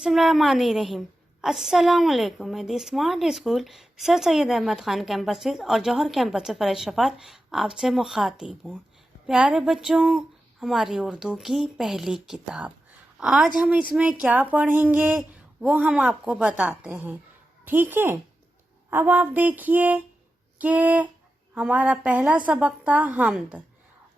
बिस्मिल्लाहिर्रहमानिर्रहीम। अस्सलाम वालेकुम। मैं the smart school sir Syed Ahmad Khan campus और जौहर कैंपस से फरज शफात आपसे मुखातिब हूँ। प्यारे बच्चों, हमारी उर्दू की पहली किताब, आज हम इसमें क्या पढ़ेंगे वो हम आपको बताते हैं, ठीक है। अब आप देखिए कि हमारा पहला सबक था हम्द,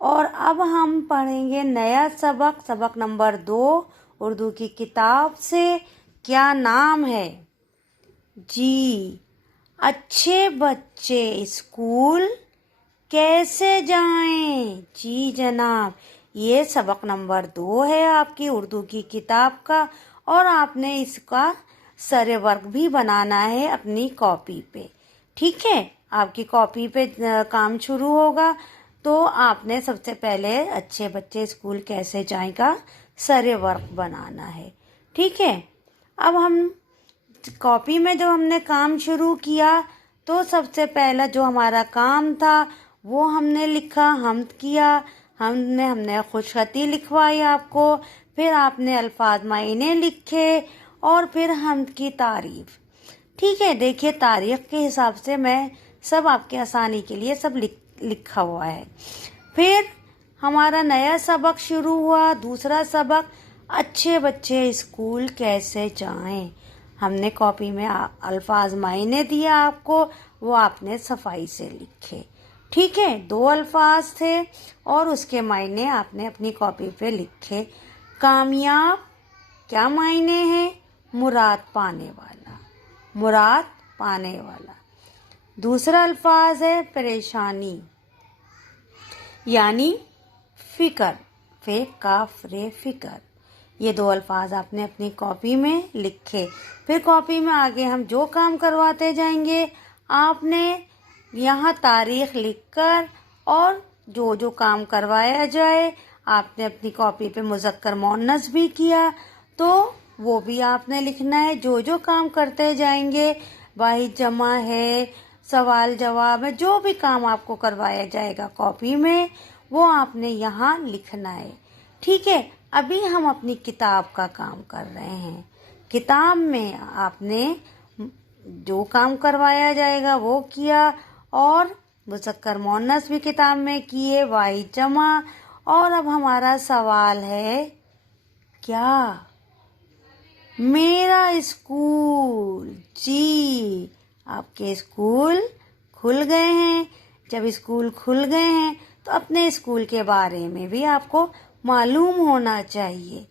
और अब हम पढ़ेंगे नया सबक, सबक नंबर 2 उर्दू की किताब से। क्या नाम है जी? अच्छे बच्चे स्कूल कैसे जाएं? जी जनाब, ये सबक नंबर 2 है आपकी उर्दू की किताब का, और आपने इसका सर्वे वर्क भी बनाना है अपनी कॉपी पे, ठीक है। आपकी कॉपी पे काम शुरू होगा, तो आपने सबसे पहले अच्छे बच्चे स्कूल कैसे जाएं का सर्वे वर्क बनाना है, ठीक है। अब हम कॉपी में जो हमने काम शुरू किया, तो सबसे पहला जो हमारा काम था वो हमने लिखा, हम्द किया। हमने खुशखती लिखवाई आपको, फिर आपने अल्फाज मायने लिखे, और फिर हम्द की तारीफ, ठीक है। देखिए, तारीख के हिसाब से मैं सब आपके आसानी के लिए सब लिखा हुआ है। फिर हमारा नया सबक शुरू हुआ, दूसरा सबक, अच्छे बच्चे स्कूल कैसे जाएं। हमने कॉपी में अल्फाज मायने दिया आपको, वो आपने सफाई से लिखे, ठीक है। 2 अल्फाज थे और उसके मायने आपने अपनी कॉपी पे लिखे। कामयाब क्या मायने हैं? मुराद पाने वाला, मुराद पाने वाला। दूसरा अल्फाज है परेशानी, यानी फिकर, फे काफ रे फिकर। ये 2 अल्फाज आपने अपनी कॉपी में लिखे। फिर कॉपी में आगे हम जो काम करवाते जाएंगे, आपने यहाँ तारीख लिखकर, और जो जो काम करवाया जाए आपने अपनी कॉपी पे मुज़क्कर मुअन्नस भी किया, तो वो भी आपने लिखना है। जो जो काम करते जाएंगे, वाहिद जमा है, सवाल जवाब है, जो भी काम आपको करवाया जाएगा कॉपी में, वो आपने यहाँ लिखना है, ठीक है। अभी हम अपनी किताब का काम कर रहे हैं। किताब में आपने जो काम करवाया जाएगा वो किया, और मुज़क्कर मुअन्नस भी किताब में किए, वाहिद जमा। और अब हमारा सवाल है, क्या मेरा स्कूल? जी, आपके स्कूल खुल गए हैं। जब स्कूल खुल गए हैं तो अपने स्कूल के बारे में भी आपको मालूम होना चाहिए।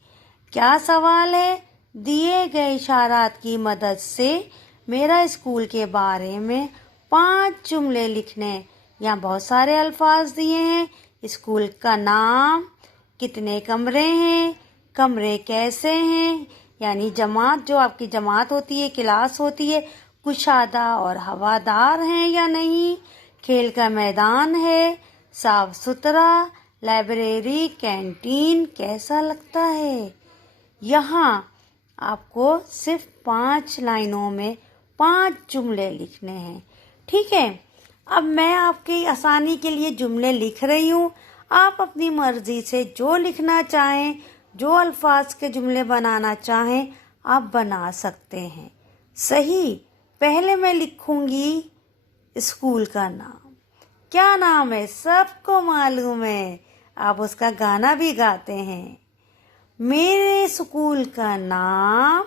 क्या सवाल है? दिए गए इशारात की मदद से मेरा स्कूल के बारे में 5 जुमले लिखने। यहाँ बहुत सारे अल्फाज दिए हैं। स्कूल का नाम, कितने कमरे हैं, कमरे कैसे हैं, यानी जमात, जो आपकी जमात होती है, क्लास होती है, कुशादा और हवादार हैं या नहीं, खेल का मैदान है, साफ सुथरा, लाइब्रेरी, कैंटीन कैसा लगता है। यहाँ आपको सिर्फ 5 लाइनों में 5 जुमले लिखने हैं, ठीक है। अब मैं आपकी आसानी के लिए जुमले लिख रही हूँ। आप अपनी मर्जी से जो लिखना चाहें, जो अल्फाज के जुमले बनाना चाहें, आप बना सकते हैं, सही। पहले मैं लिखूंगी स्कूल का नाम। क्या नाम है? सबको मालूम है, आप उसका गाना भी गाते हैं। मेरे स्कूल का नाम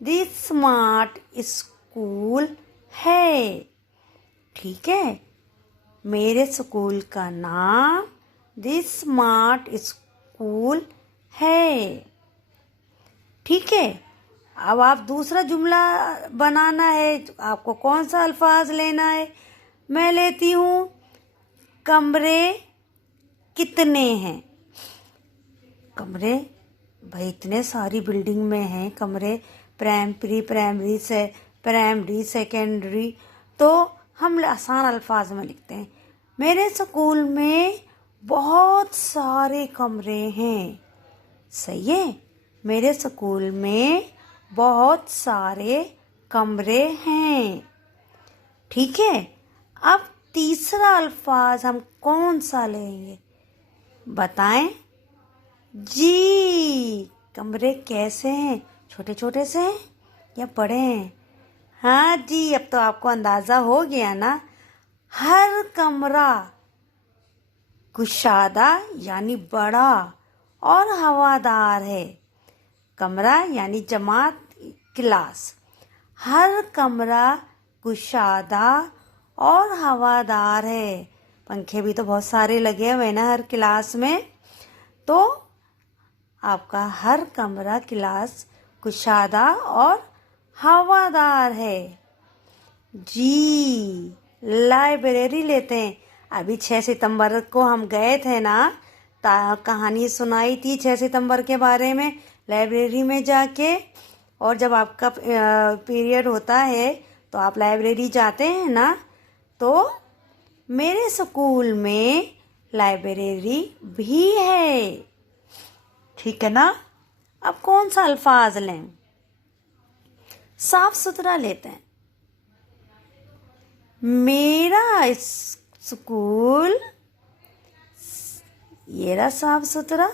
दी स्मार्ट स्कूल है, ठीक है। मेरे स्कूल का नाम दी स्मार्ट स्कूल है, ठीक है। अब आप दूसरा जुमला बनाना है, आपको कौन सा अल्फाज लेना है? मैं लेती हूँ, कमरे कितने हैं। कमरे, भाई इतने सारी बिल्डिंग में हैं कमरे, प्राइमरी से प्राइमरी, सेकेंडरी, तो हम आसान अल्फाज में लिखते हैं। मेरे स्कूल में बहुत सारे कमरे हैं, सही है। मेरे स्कूल में बहुत सारे कमरे हैं, ठीक है। अब तीसरा अल्फाज हम कौन सा लेंगे, बताएं जी। कमरे कैसे हैं? छोटे छोटे से हैं या बड़े हैं? हाँ जी, अब तो आपको अंदाज़ा हो गया ना। हर कमरा कुशादा यानी बड़ा और हवादार है। कमरा यानी जमात, क्लास। हर कमरा कुशादा और हवादार है। पंखे भी तो बहुत सारे लगे हुए ना हर क्लास में। तो आपका हर कमरा क्लास कुशादा और हवादार है। जी, लाइब्रेरी लेते हैं। अभी 6 सितंबर को हम गए थे ना, कहानी सुनाई थी 6 सितंबर के बारे में लाइब्रेरी में जाके। और जब आपका पीरियड होता है तो आप लाइब्रेरी जाते हैं ना, तो मेरे स्कूल में लाइब्रेरी भी है। ठीक है ना। अब कौन सा अल्फाज लें? साफ सुथरा लेते हैं। मेरा स्कूल, ये रहा साफ सुथरा।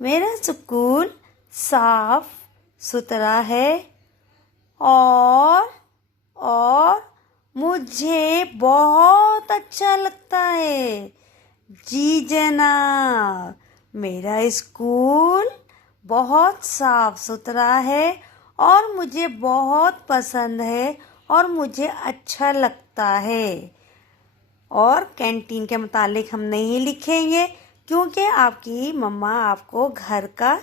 मेरा स्कूल साफ सुथरा है और मुझे बहुत अच्छा लगता है। जी जनाब, मेरा स्कूल बहुत साफ सुथरा है और मुझे बहुत पसंद है और मुझे अच्छा लगता है। और कैंटीन के मुतालिक हम नहीं लिखेंगे, क्योंकि आपकी मम्मा आपको घर का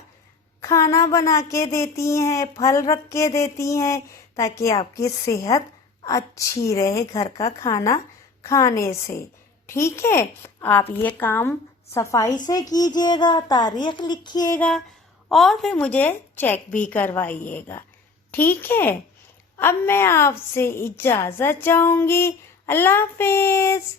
खाना बना के देती हैं, फल रख के देती हैं, ताकि आपकी सेहत अच्छी रहे घर का खाना खाने से। ठीक है, आप ये काम सफाई से कीजिएगा, तारीख लिखिएगा और फिर मुझे चेक भी करवाइएगा। ठीक है, अब मैं आपसे इजाज़त चाहूँगी। अल्लाह हाफिज़।